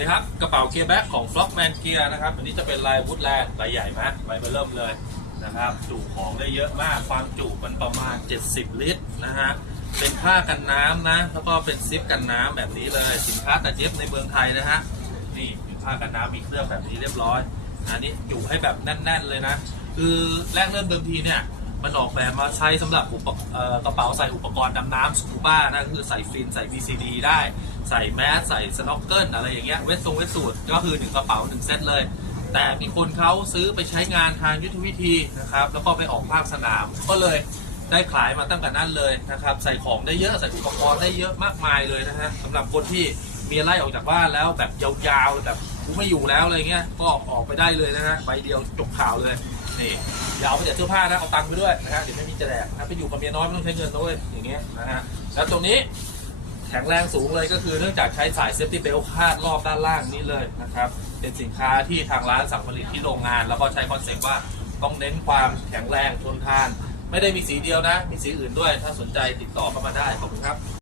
ดีครับ กระเป๋าเกียร์แบ็คของ Flockman Gear นะครับอันนี้จะเป็นลายวูดแลนด์ใบใหญ่มากใบเบอร์เริ่มเลยนะครับจุของได้เยอะมากความจุมันประมาณ 70 ลิตรนะฮะเป็นผ้ากันน้ำนะ แล้วก็เป็นซิปกันน้ำแบบนี้เลยสินค้าตัดเย็บในเมืองไทยนะฮะนี่ผ้ากันน้ำมีเครื่องแบบนี้เรียบร้อย อันนี้อยู่ให้แบบแน่น ๆ เลยนะ คือแรกเริ่มเดิมทีเนี่ย มันออกแบบมาใช้สำหรับอุปกระเป๋าใส่อุปกรณ์ดำน้ำสกูบ้านะคือใส่ฟินใส่ VCD ได้ ใส่แมสใส่สโนว์เกิลอะไรอย่างเงี้ยเวททรงเวทสูตรก็คือหนึ่งกระเป๋าหนึ่งเซตเลย แต่มีคนเขาซื้อไปใช้งานทางยุทธวิธีนะครับ แล้วก็ไปออกภาคสนามก็เลยได้ขายมาตั้งแต่นั้นเลยนะครับ ใส่ของได้เยอะใส่อุปกรณ์ได้เยอะมากมายเลยนะฮะสำหรับคนที่มีไล่ออกจากบ้านแล้วแบบยาวๆแบบ กูไม่อยู่แล้วอะไรเงี้ยก็ออกไปได้เลยนะฮะใบเดียวจบข่าวเลยนี่อย่าเอาไปแต่เสื้อผ้านะเอาตังค์ไปด้วยนะฮะเดี๋ยวไม่มีจะแดกนะไปอยู่กับเมียน้อยไม่ต้องใช้เงินด้วยอย่างเงี้ยนะฮะแล้วตรงนี้แข็งแรงสูงเลยก็คือเนื่องจากใช้สายเซฟตี้เบลคาดรอบด้านล่างนี้เลยนะครับ เป็นสินค้าที่ทางร้านสั่งผลิตที่โรงงาน แล้วก็ใช้คอนเซ็ปต์ว่าต้องเน้นความแข็งแรงทนทาน ไม่ได้มีสีเดียวนะ มีสีอื่นด้วย ถ้าสนใจติดต่อเข้ามาได้ขอบคุณครับ